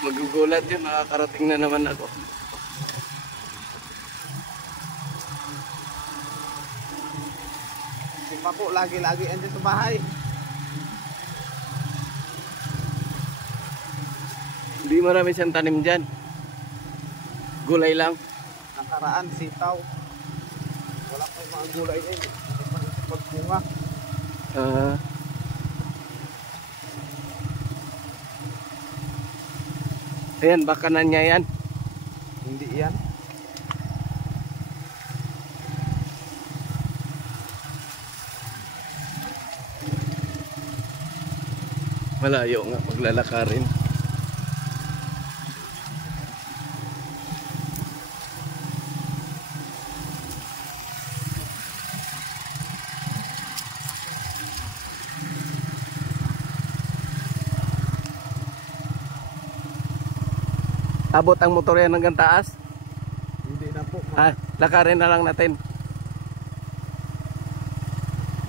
Magugulat yun, makakarating na naman ako. Si Papo lagi-lagi andyan sa bahay. Hindi marami siyang tanim dyan. Gulay lang. Nakaraan, sitaw. Wala pa yung mga gulay na yun. Hindi pa rin pagbunga. Ayan, baka na niya yan. Hindi yan. Malayo nga, maglalakarin. Abot ang motor yan hanggang taas? Hindi na po. Lakarin na lang natin.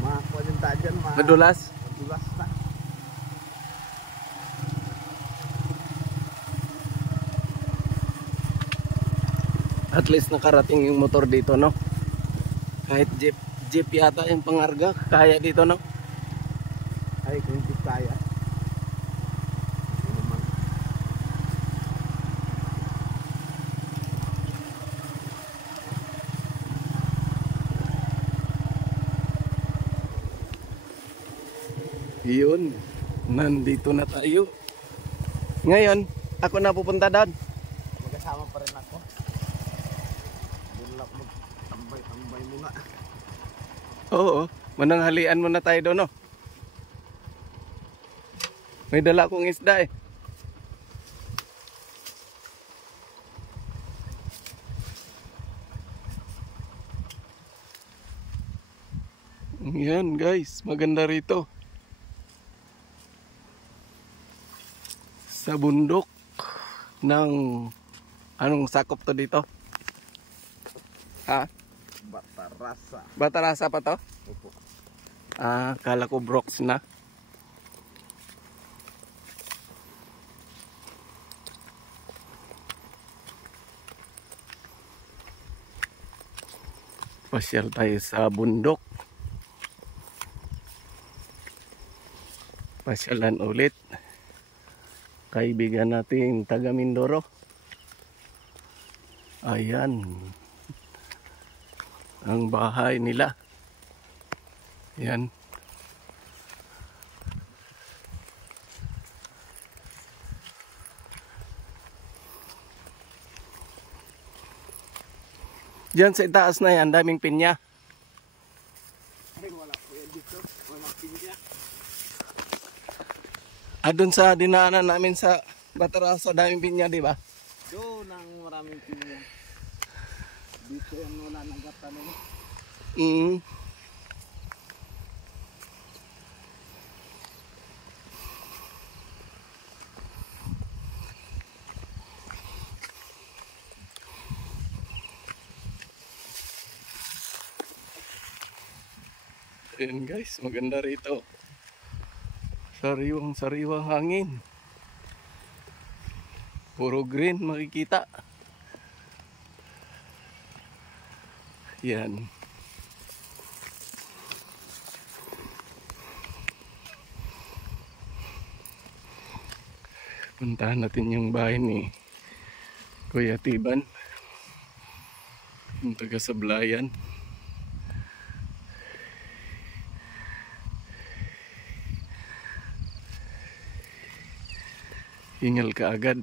Makakuha din tayo dyan. Madulas? Madulas na. At least nakarating yung motor dito, no? Kahit jeep yata yung pangarga, kaya dito, no? Ay, kung hindi kaya. Ano naman. Yun, nandito na tayo. Ngayon, ako na pupunta doon. Magkasama pa rin ako. Doon lang mag-tambay-tambay muna. Oo, mananghalian muna tayo doon, no? May dala akong isda eh. Yan guys, maganda rito. Sa bundok ng anong sakop to dito? Ha? Batarasa. Batarasa pa to? Opo. Kala ko Brox na. Pasyal tayo sa bundok. Pasyalan ulit. Kaibigan nating taga Mindoro. Ayan. Ang bahay nila. Ayan. Diyan sa itaas na yan, daming pinya. Ay, wala po yan dito. Wala pinya. Doon sa dinaanan namin sa Batarasa, daming pinya, di ba? Doon ang maraming pinya. Dito yan wala nang gatanin. Ayan guys, maganda rito. Sariwang hangin. Puro green makikita. Yan. Puntahan natin yung bahay ni Kuya Tiban. Yung taga Sablayan. Hingal ka agad.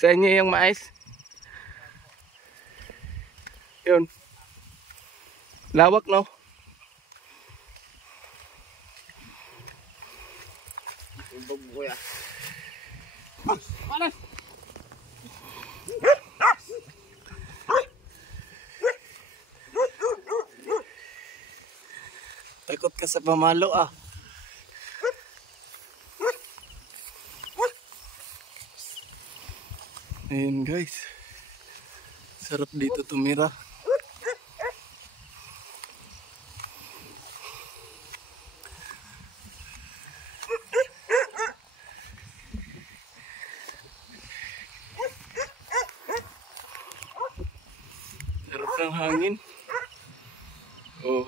Sa inyo yung mais? Yun. Lawak, no? Umbog mo kuya. Panas! Takot ka sa pamalo, ah. Ayan guys. Sarap dito tumira. Sarap ng hangin. Oh,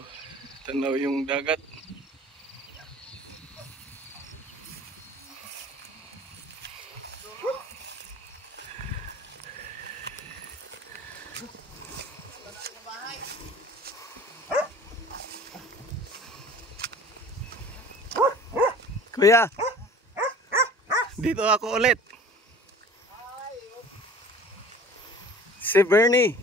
tanaw yung dagat. Kuya, dito ako ulit. Si Bernie.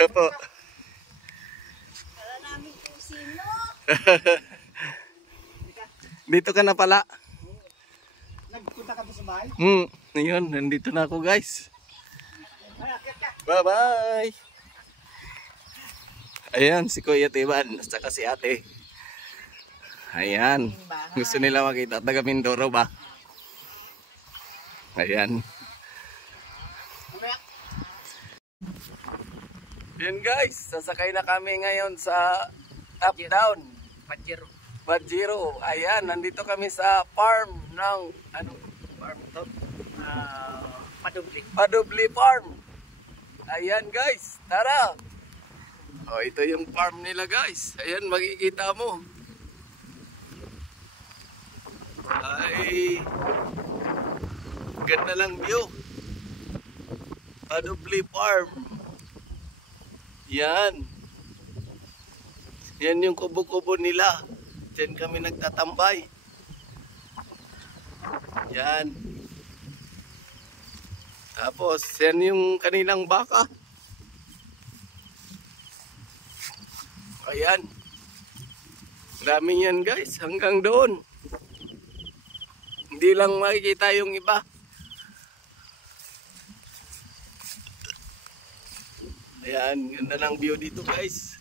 Opo. Wala namin kung sino. Dito ka na pala. Nagpunta ka ba sa bahay? Ayun, nandito na ako guys. Bye-bye. Ayan, si Kuya Tiban, at saka si ate. Ayan, gusto nila makita. Taga Mindoro ba? Ayan. Ayan guys, sasakay na kami ngayon sa Up Down Pajero. Ayan, nandito kami sa farm ng ano farm to? Padubli Farm. Ayan guys, tara. Oh, ito yung farm nila guys. Ayan, makikita mo. Ay, ganda lang view. Padubli Farm. Yan. Yan yung kubo-kubo nila. Diyan kami nagtatambay. Yan. Tapos, yan yung kanilang baka. Ayan. Dami yan guys, hanggang doon. Hindi lang makikita yung iba. Ayan, ganda ng view dito guys.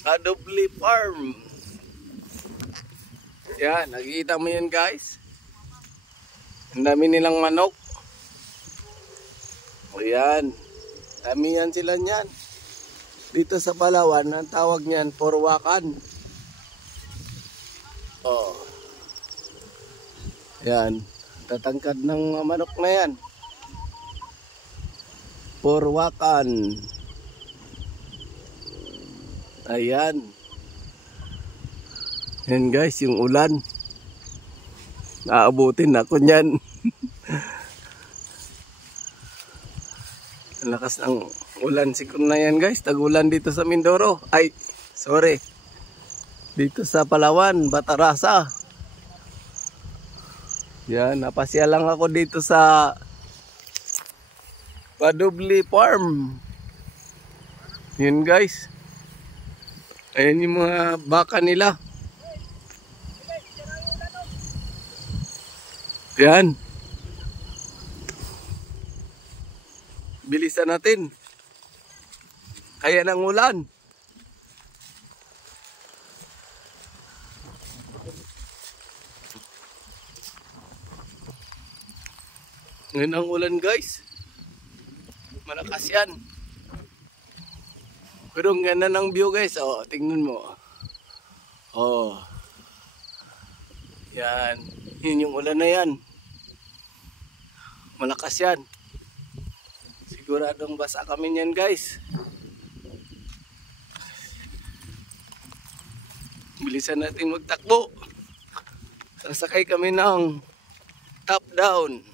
Padubli Farm. Ayan, nakikita mo yan guys. Ang dami nilang manok. Ayan, dami yan sila niyan. Dito sa Palawan, ang tawag niyan, porwakan. Oh. Yan, tatangkad ng manok na yan. Porwakan. Ayan. Yan guys, yung ulan. Naabutin ako niyan. Ang lakas ng ulan siguro na yan guys. Tag-ulan dito sa Mindoro. Ay, sorry. Dito sa Palawan, Batarasa. Yan, napasya lang ako dito sa Padubli Farm. Yan guys. Ayan yung mga baka nila. Yan. Bilisan natin. Kaya ng ulan. Ngayon ang ulan guys. Malakas yan. Pero ang ganda ng view guys. Oh, tingnan mo. Oh. Yan. Yun yung ulan na yan. Malakas yan. Siguradong basa kami yan guys. Bilisan natin magtakbo. Sasakay kami ng top down.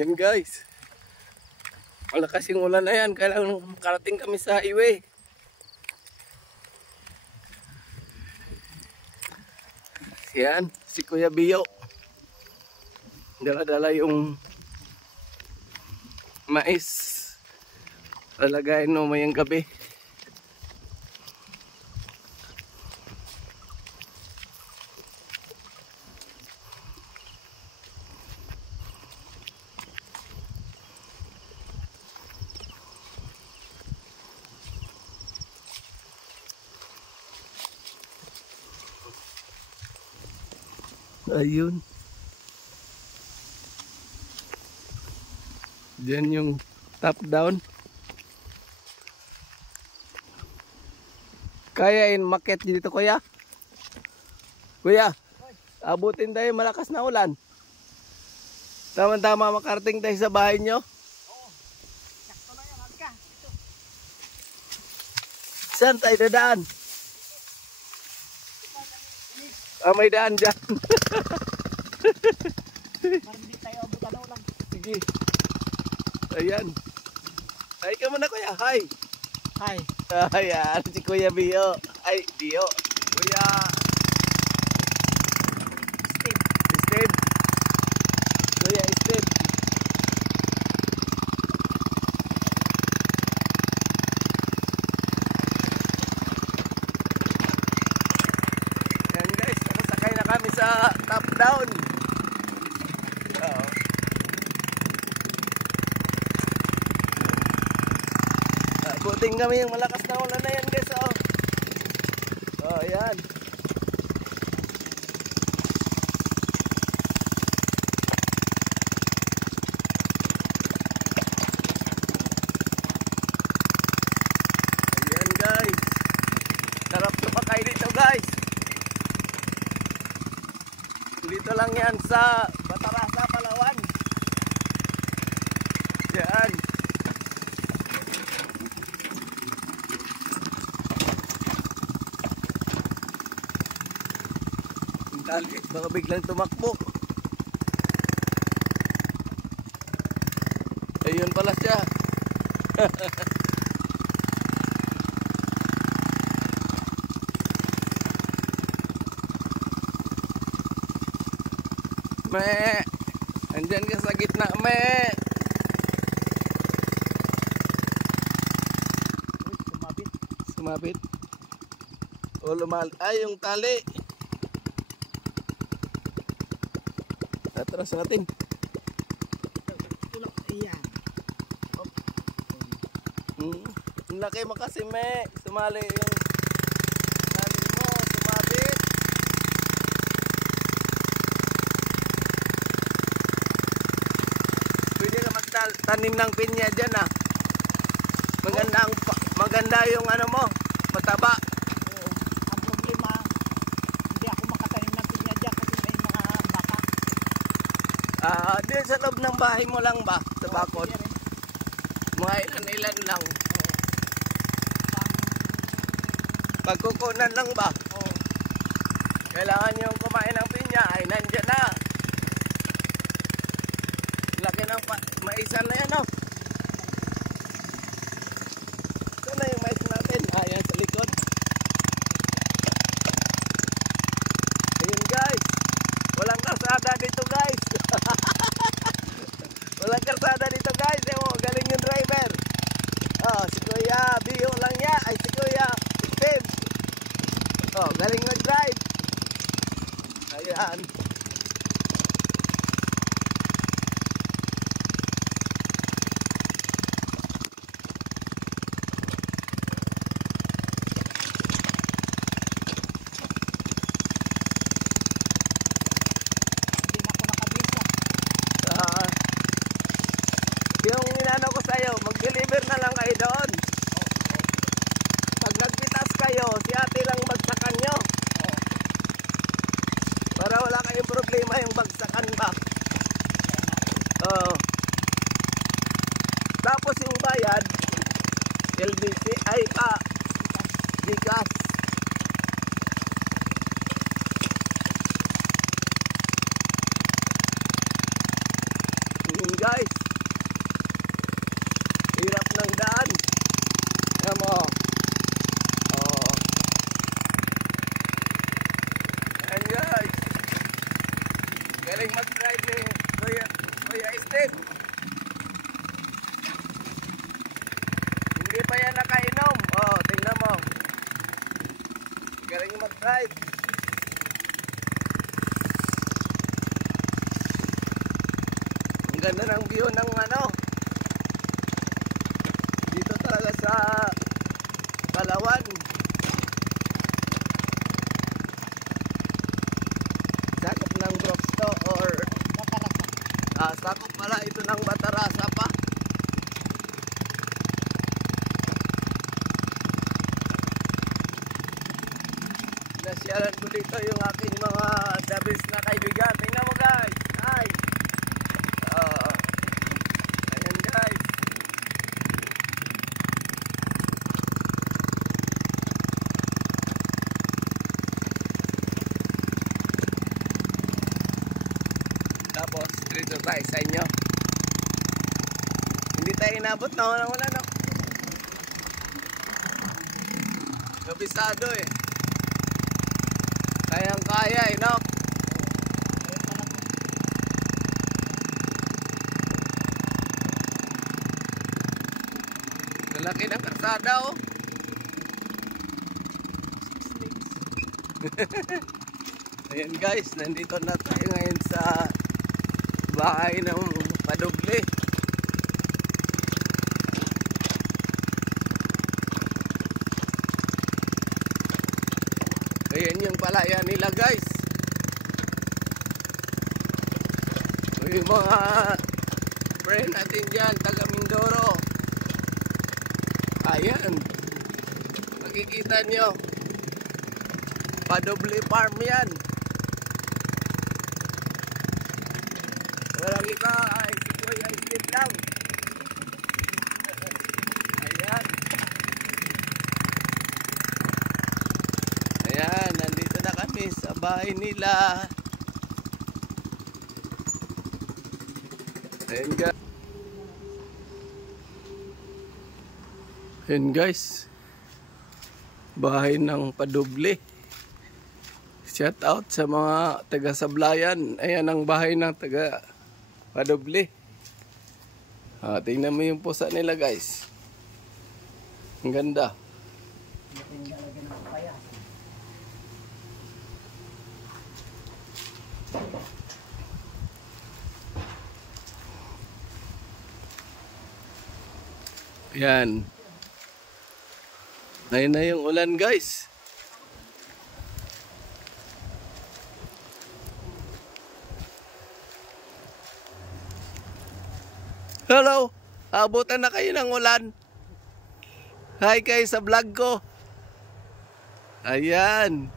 Yan guys. Malakas yung ulan na yan. Kailangan makarating kami sa highway. Yan, si Kuya Bio. Dala-dala yung mais. Lalagayin mo mayang gabi. Ayun. Diyan yung top down. Kaya maket dito kuya? Kuya, abutin tayo malakas na ulan. Tama-tama makarating tayo sa bahay nyo. Oo. Sakto na yan, halika. Ito. Saan tayo dadaan? May daan dyan. Para hindi tayo abutan ng ulan. Sige. Ayan. Hi ka muna kuya. Hi. Hi. Ayan, si Kuya Bio. Ay, Bio. Kuya Steve. Steve. Kuya Steve. Ayan guys, nakasakay na kami sa top down. Oo. Buting kami yung malakas na ulan na yan guys. Oh, ayan. Ayan guys. Sarap sumakay dito guys. Dito lang yan sa Batarasa, Palawan. Yan. Baka biglang tumakbo. Ayun pala siya. Me, andyan ka sa gitna, me. Sumabit. Sumabit. O ay, yung tali. Atras natin. Tulak. Ayan. Ang laki mo kasi, me. Sumali yung tali mo. Sumabit. Pwede ka magtanim ng pinya dyan, ah. Maganda yung ano mo. Mataba. Oo. Ang problema, hindi ako makatanim ng pinya dyan kasi may mga baka. Di sa loob ng bahay mo lang ba? Sa bakod. Pwede rin. Mga ilan lang. Pang- Pagkukunan lang ba? Oo. Kailangan yung kumain ng pinya ay nandyan na. Laki ng maisan na yan, oh. Saan na yung mais natin? Ayan sa likod. Ayun guys. Walang karsada dito guys. Walang karsada dito guys. Galing yung driver. Oh, si Kuya Bio lang niya. Ay, si Kuya Steve. Oh, galing mag-drive. Ayan. Hindi na ako nakabisa. Yung inano ko sa'yo, mag-deliver na lang kayo doon. Pag nagpitas kayo, si ate lang bagsakan nyo. Para wala kayong problema yung bagsakan ba. Oo. Tapos yung bayad, LBC, ay Gcash. Yun guys. Hirap ng daan. Ayan mo. Oo. Ayan guys. Galing mag-drive ni Kuya Steve. Hindi pa yan nakainom. Oh, tingnan mo. Galing mag-drive. Ang ganda ng view ng ano. Dito talaga sa Palawan. Sakop ng Brooks to or sakop pala ito ng Batarasa pa. Nasyalan ko dito yung aking mga dabis na kaibigan. Tingnan mo guys. Ay. Ayan guys. Tapos dito tayo sa inyo. Hindi tayo inabot na wala no. Kabisado eh. Kayang kaya eh no. Malaki ng karsada oh. Ayan guys, nandito na tayo ngayon sa bahay ng Padoble. Ayan yung palaya nila guys. Yung mga friend natin dyan, taga Mindoro. Ayan. Makikita nyo. Padoble farm yan. Walang iba ay si Kuya Steve lang. Ayan. Ayan, nandito na kami sa bahay nila. Ayan guys. Ayan guys. Bahay ng Padoble. Shout out sa mga taga Sablayan. Ayan ang bahay ng taga Padoble. Tingnan mo yung pusa nila guys. Ang ganda. Yan. Ayun na yung ulan guys. Hello. Abutan na kayo ng ulan. Hi kayo sa vlog ko. Ayan.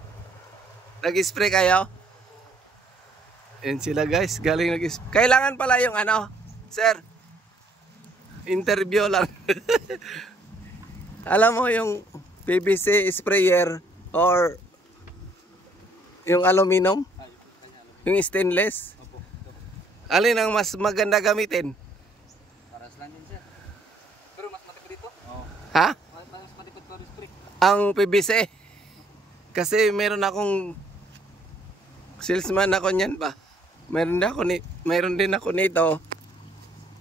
Nag-spray kayo? Ayan sila guys. Galing nag-spray. Kailangan pala yung ano, sir. Interview lang. Alam mo yung PVC sprayer or yung aluminum? Yung stainless? Alin ang mas maganda gamitin? Paras lang yun sir. Pero mas matipid dito? Oo. Ha? Mas matipid pa rin spray. Ang PVC. Kasi meron akong salesman ako niyan pa. Meron din ako nito.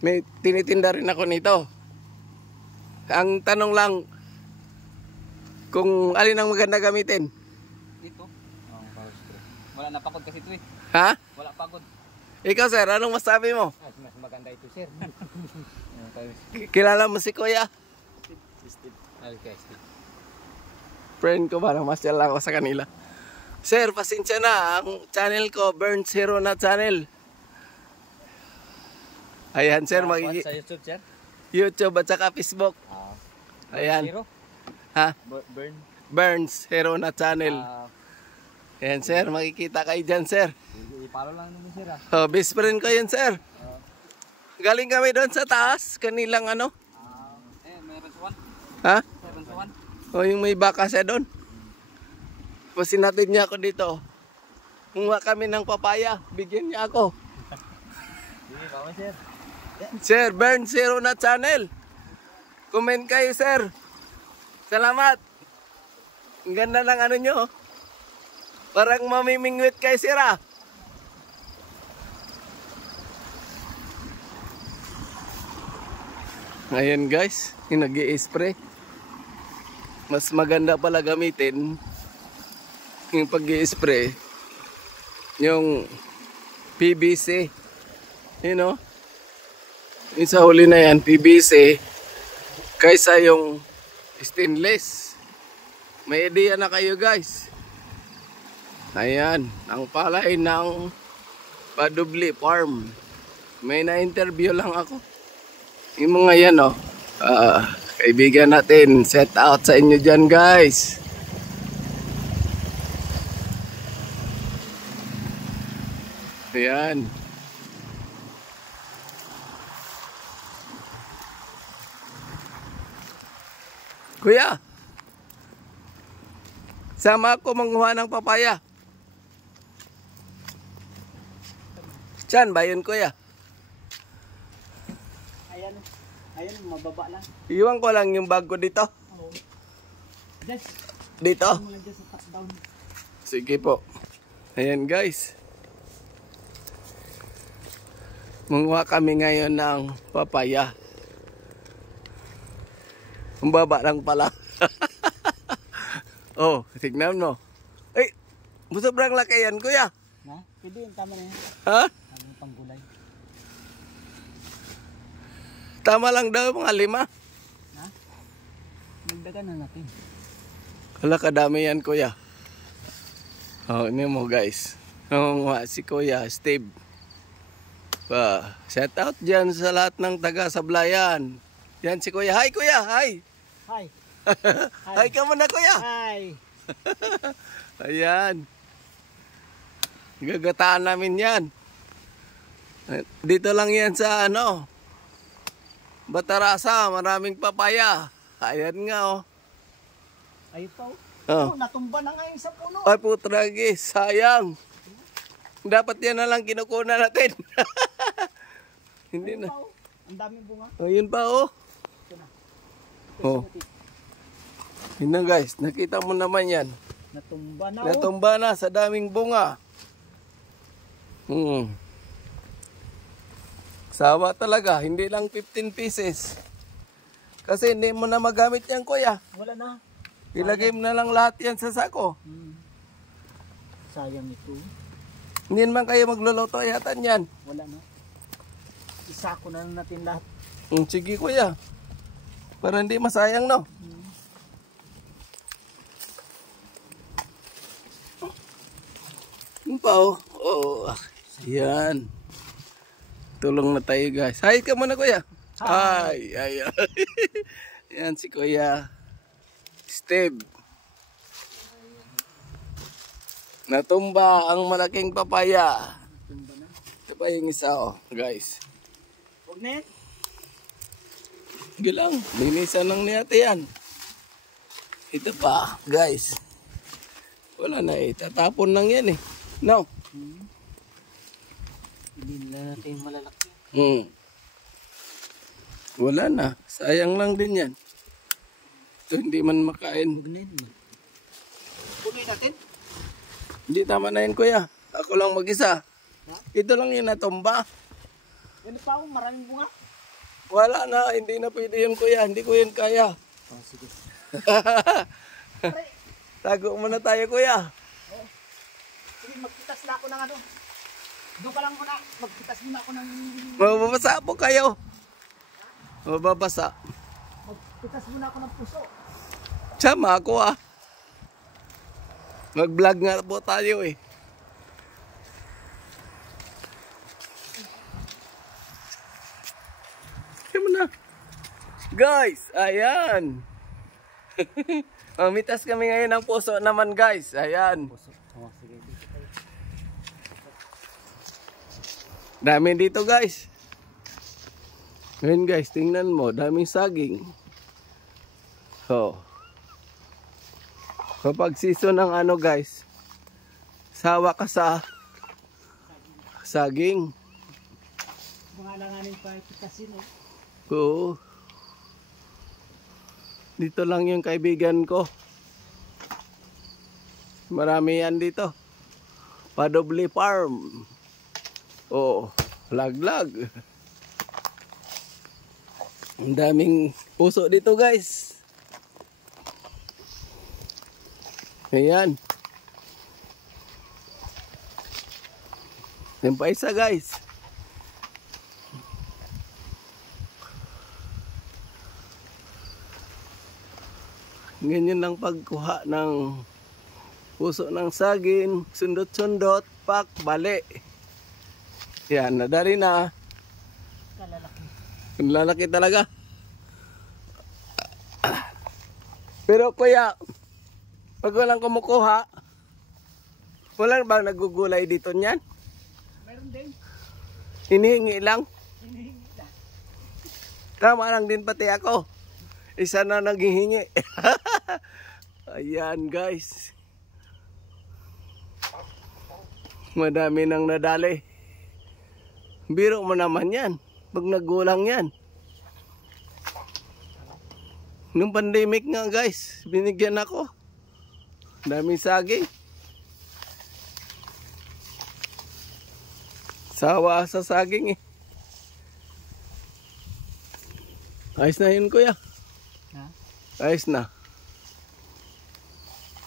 May tinitinda rin ako nito. Ang tanong lang, kung alin ang maganda gamitin? Dito? Oo, para spray. Wala na pagod kasi ito eh. Ha? Wala pagod. Ikaw sir, anong masabi mo? Mas maganda ito sir. Kilala mo si Kuya? Steve. Okay, Steve. Friend ko, parang masyal ako sa kanila. Sir, pasensya na. Ang channel ko, Burns Hero na channel. Ayan sir, Sa YouTube sir? YouTube at saka Facebook. Ayan. Hero? Ha? Burns. Burns Hero na channel. Ayan sir, makikita kayo dyan sir. I-follow lang naman sir Best friend ko yun sir. Galing kami doon sa taas. Kanilang ano? Mayroon sa one. Ha? Mayroon sa one. Yung may baka siya doon. Pasin natin niya ako dito. Kumuha kami ng papaya. Bigyan niya ako. Sige, baka sir. Sir, Burns Hero na channel. Comment kayo sir. Salamat. Ang ganda ng ano nyo. Parang mamimingwit kayo sir ah. Ayan guys, yung nag-i-spray. Mas maganda pala gamitin yung pag-i-spray yung PVC. You know? Yung sa huli na yan, PVC kaysa yung stainless. May idea na kayo guys. Ayan, ang palay ng Padubli Farm. May na-interview lang ako. Yung mga yan, oh. Kaibigan natin. Set out sa inyo dyan, guys. Ayan. Kuya, sama ako manguha ng papaya. Diyan ba yun, kuya? Ayan, ayan, mababa lang. Iwan ko lang yung bag ko dito. Oo. Just, Dito? mo lang dyan sa top down. Sige po. Ayan, guys. Manguha kami ngayon ng papaya. Ang baba lang pala. Oh, tignan mo. Ay, sobrang laki yan, kuya. Na? Pwede yun, tama na yan. Ha? Tama yung panggulay. Tama lang daw, mga 5. Na? Magdagan na natin. Wala kadami yan, kuya. Oh, ini mo, guys. Nangunguha si Kuya Steve. Shout out dyan sa lahat ng taga Sablayan. Yan si Kuya. Hi, Kuya. Hi. Hi. Hi ka muna, Kuya. Hi. Ayan. Gagataan namin yan. Dito lang yan sa ano, Batarasa. Maraming papaya. Ayan nga, oh. Ayun pa, oh. Oh. Oh, natumba na ngayon sa puno. Ay, putragis. Sayang. Dapat yan na lang kinukunan natin. Hindi Ayun na. pa, oh. Ang daming bunga. Ayun pa, oh. Ito na. Oh. Yun na, guys. Nakita mo naman yan. Natumba na, oh. Natumba na sa daming bunga. Sawa talaga. Hindi lang 15 pieces. Kasi hindi mo na magamit yan, kuya. Wala na. Ilagay mo na lang lahat yan sa sako. Sayang ito. Hindi naman kayo magluluto yata yan. Wala na. Isako na lang natin lahat. Sige, kuya. Para hindi masayang, no? Yung pa, oh. Oh, yan. Tulong na tayo, guys. Hi ka muna, kuya. Hi. Ay. Yan si Kuya Steve. Natumba ang malaking papaya. Ito pa yung isa, oh, guys. Huwag na yan. Sige lang. Linisan lang niya yan. Ito pa, guys. Wala na eh. Tatapon lang yan eh. No? Hindi na natin yung malalaki. Wala na. Sayang lang din yan. Ito hindi man makain. Huwag na yan. Punoy natin. Hindi tama na yun, kuya. Ako lang mag-isa. Ito lang yung natumba. Yan pa ako, maraming bunga. Wala na. Hindi na pwede yun, kuya. Hindi ko yun kaya. Oh, sige. Tago muna tayo, kuya. Sige, magkitas na ako ng ano. Doon ka lang muna. Magkitas muna ako ng... Mababasa po kayo. Mababasa. Magkitas muna ako ng puso. Tsama ako, ah. Mag-vlog nga po tayo eh. Kaya mo na. Guys, ayan. Mamitas kami ngayon ng puso naman, guys. Ayan. Puso. Oh, sige. Dami dito, guys. Ngayon, guys, tingnan mo. Daming saging. Oh. Kapag season ng ano, guys, sawa ka sa saging. Mga langanin pa kitasin eh. Oo. Dito lang yung kaibigan ko. Marami yan dito. Padubli Farm. Oo. Laglag. Ang daming puso dito, guys. Ayan. Yan pa isa, guys. Ganyan lang pagkuha ng puso ng saging, sundot-sundot, pak, bali. Yan, nadali na. Kalalaki. Ang lalaki talaga. Pero kuya, pag walang kumukuha, wala bang nagugulay dito niyan? Meron din. Hinihingi lang. Hinihingi na. Tama lang din pati ako. Isa na naghihingi. Ayan guys. Madami nang nadali. Biro mo naman yan. Pag nagulang yan. Nung pandemic nga guys, binigyan ako. Daming saging. Sawa sa saging eh. Ayos na yun kuya. Ha? Ayos na.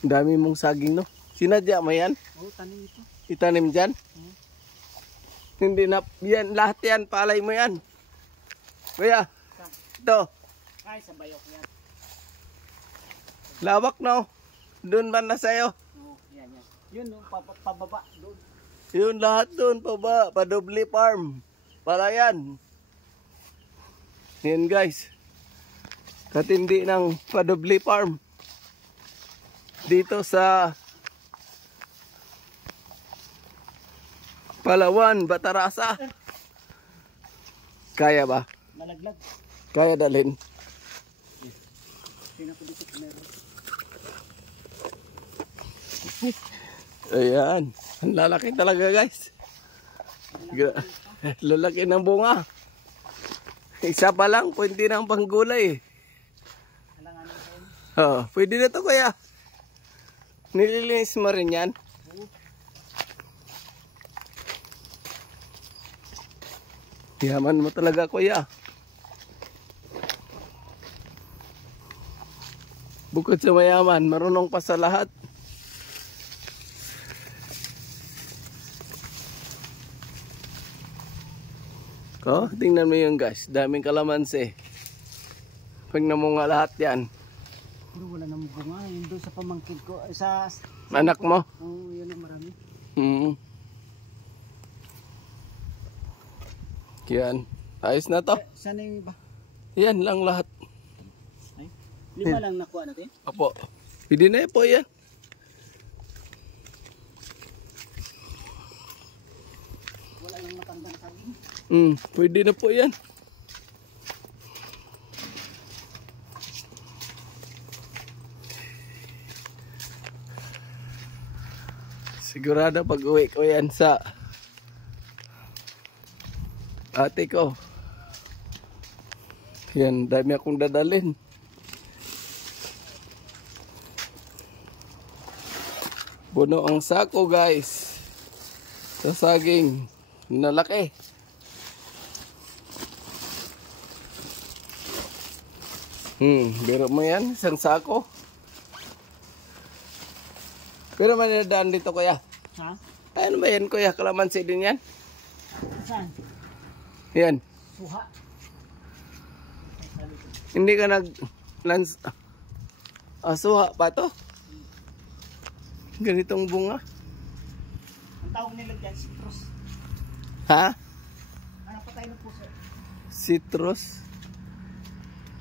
Dami mong saging no. Sinadya mo yan? Oo, tanim ito. Itanim dyan? Hindi na, yan, lahat yan, palay mo yan. Kuya, ito, Ay, sa bayok yan. lawak no. Doon ba na sa'yo? Oo, yan, yan. Yun, no, pababa doon. Yun lahat doon, pa-double farm. Palayan. Yan guys. Katindi ng pa-double farm. Dito sa Palawan, Batarasa. Kaya ba? Malaglag. Kaya dalhin. Tingnan ko dito kung meron. Ayan. Ang lalaki talaga guys. Lalaki ng bunga. Isa pa lang, pwede ng panggulay. Alanganin ko yun. Oh, pwede na to kuya. Nililinis mo rin yan. Yaman mo talaga kuya. Bukod sa mayaman, marunong pa sa lahat. Oh, tingnan mo yun guys. Daming kalamansi. Pag namunga lahat yan. Pero wala namang bunga. Yun doon sa pamangkin ko. Sa Anak mo? Oo, yun ang marami. Yan. Ayos na to. Sana yung iba? Yan lang lahat. Ay, 5 lang nakuha natin. Opo. Pwede na po yan. Wala lang matandang saging. Pwede na po yan. Sigurado pag uwi ko yan sa ate ko. Yan, dami akong dadalhin. Puno ang sako guys. Sa saging. Nalaki. Biro mo yan, isang sako. Pero manadaan dito kuya. Ha? Ano ba yan kuya? Kalamansi din yan? Saan? Yan. Suha. Hindi ka suha pa to? Ganitong bunga. Ang tawag nila dyan, citrus. Ha? Hanap pa tayo ng puso. Citrus.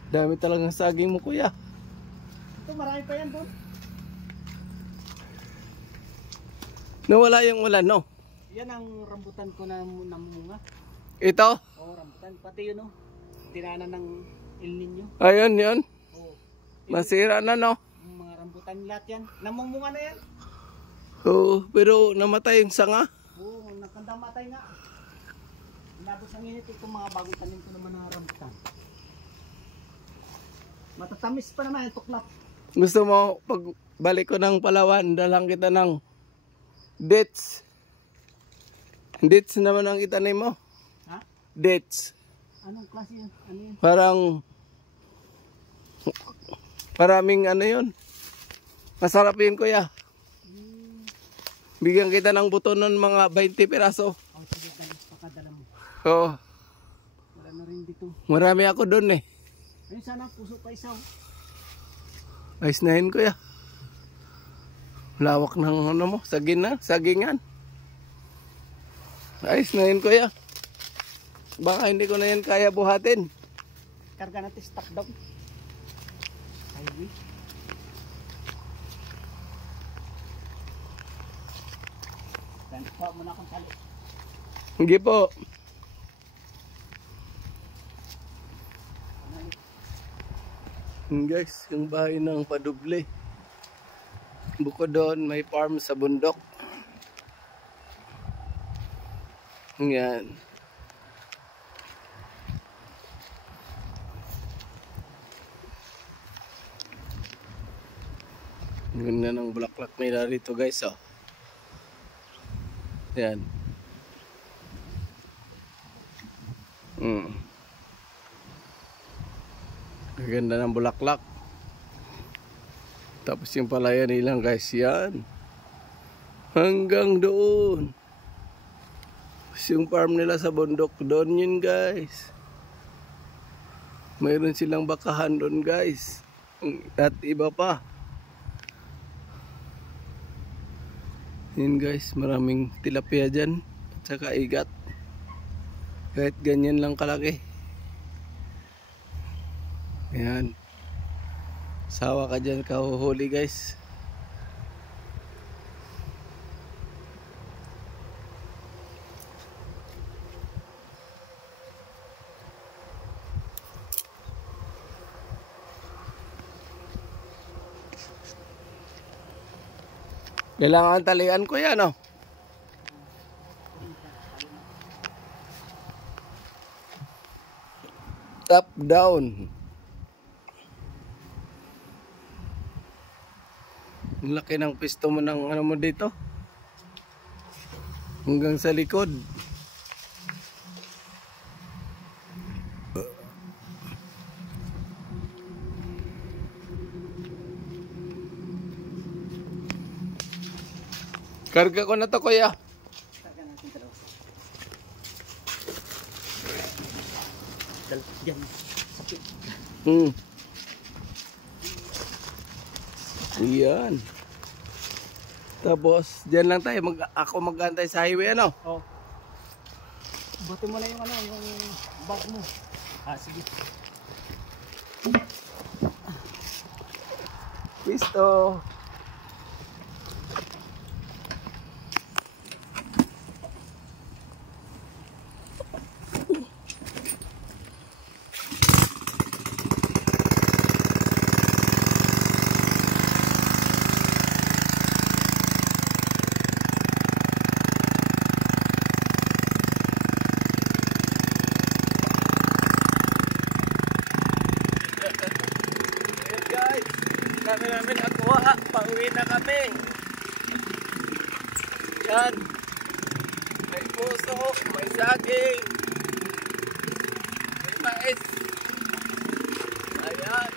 Dami talagang saging mo kuya. Ito, marami pa yan doon. Nawala yung ulan no? Yan ang rambutan ko na namunga. Ito? Oo, rambutan. Pati yun, oh. Tiranan ng El Nino. Ayun yun. Oo. Masira na no? Yung mga rambutan lahat yan. Namumunga na yan. Oo, pero namatay yung sanga. Oo, nakandamatay nga. Inabot sa init itong mga bagong tanim ko naman na rambutan. Matatamis pa naman yung tuklap. Gusto mo pag balik ko ng Palawan, dalang kita ng dates. Dates naman ang itanim mo. Ha? Dates. Anong klase yan? Ano yan? Parang maraming ano yun. Masarap yun kuya. Bigyan kita ng buto nun mga 20 piraso. Oh, sige, pakadala mo. Oo. Wala na rin dito. Marami ako dun eh. Ayun, sana puso pa isaw. Ayos na yun kuya. Lawak ng ano mo, sagingan. Ayos na yun kuya. Baka hindi ko na yan kaya buhatin. Karga natin stock down. Highway. Kuha mo na akong tali. Hindi po. Guys, yung bahay ng paduble. Bukod doon, may farm sa bundok. Yan. Ganda ng bulaklak nila rito guys, oh. Yan. Ganda ng bulaklak. Tapos yung palayan nilang guys, yan. Hanggang doon. Tapos yung farm nila sa bundok doon yun guys. Mayroon silang bakahan doon guys. At iba pa. Yun guys, maraming tilapia dyan. At saka igat. Kahit ganyan lang kalaki. Yan. Sawa ka dyan kahuhuli guys. Kailangan talian ko yan, oh. Top down. Ang laki ng pisto mo ng ano mo dito. Hanggang sa likod. Karga ko na to kuya. Karga natin dalawa. Diyan. Sakit. Iyan. Tapos, dyan lang tayo. Ako mag-antay sa highway, ano? Oh. Buti mo na yung ano, yung bag mo. Sige. Pisto. Kami namin nakuha, pauwi na kami. Yan. May puso, may saging, may mais. Ayan.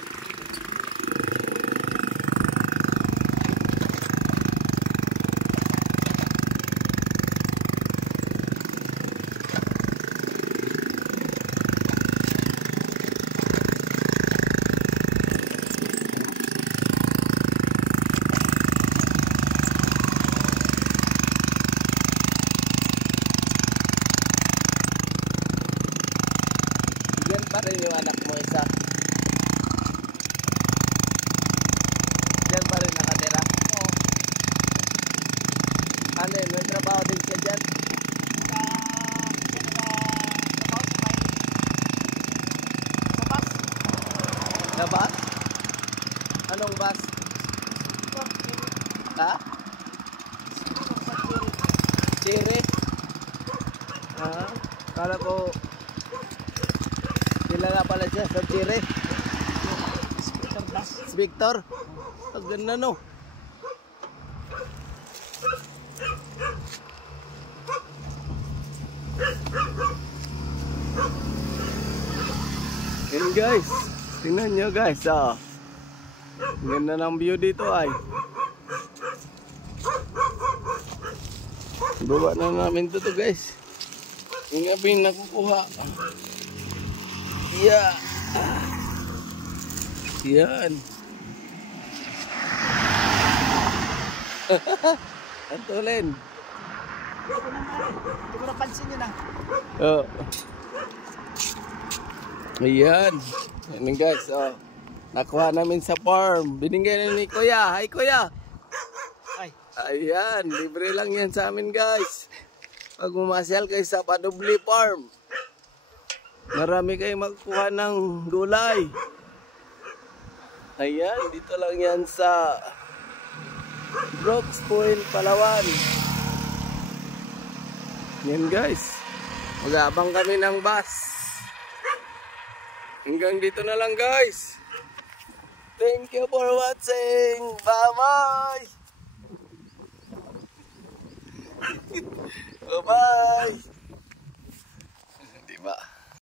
Pa rin yung anak mo isa. Diyan pa rin nakatira. Oo. Ano yun? May trabaho din siya dyan? Sa bus? Anong bus? Ha? Cherry? Kala ko kilala pala siya sa Cherry. Victor? Ang ganda no? Yan guys, tingnan nyo guys, oh. Ganda ng view dito ay. Baba na namin to guys. Yung gabi nakukuha. Yeah. Yan. Antulin. Ito na nga eh. Hindi ko napansin yun ah. Oh. Ayan. Ayan guys, oh. Nakuha namin sa farm. Binigay na ni Kuya. Hi Kuya. Ay. Ayan, libre lang yan sa amin guys. Pag mamasyal kayo sa Padubli Farm, marami kayong magkuha ng gulay. Ayan, dito lang yan sa Brooks Point, Palawan. Yan guys. Mag-aabang kami ng bus. Hanggang dito na lang guys. Thank you for watching. Bye-bye. Bye-bye. Diba?